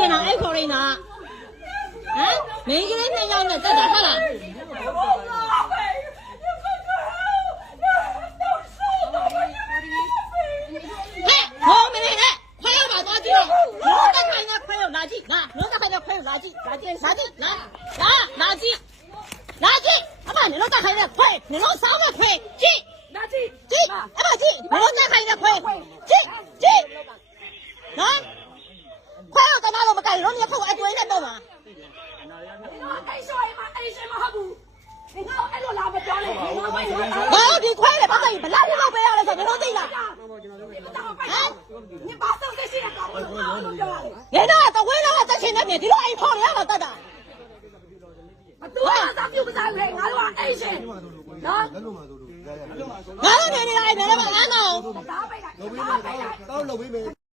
လိုက်ခေါ်ရင်းနာဟမ်မင်းကလေးနှစ်ယောက်နဲ့တက်တာဟုတ်လားဟဲ့ဟောမင်းနဲ့ခွဲရောက်ပါသွားကြည့်တော့လောတက်ခိုင်နဲ့ခွဲရောက်လာကြည့်လာလောတက်ခိုင်နဲ့ခွဲရောက်လာကြည့်လာကြည့် ကြီးတို့မျက်ခုပ်အတွင်းနဲ့တော့ပါအဲ့ရှော်ရမအဲ့ရှော်မဟုတ်ဘူးငါအဲ့လိုလာမပြောနဲ့ငါမိုက်ငါတို့ဒီခွဲတယ်ဘာကြီးဘလောက်လောက်ပေးရလဲဆိုတော့သိလားဟမ်ညဘာတော့သိရှိရကောင်းလို့ပြောတယ်နော်တဝဲတော့တက်ရှင်နေပြီဒီလိုအိမ်ဖော်ရမှာတက်တာမတူတာသာပြုတ်စားလေငါတို့ကအဲ့ရှင်နော်လက်လုံးမှာဆိုလို့ရရငါတို့နေနေတာအိမ်ထဲမှာအမ်းတော့ဒါပိတ်လိုက်ဒါပိတ်လိုက်တော့လုပ်ပြီးမယ်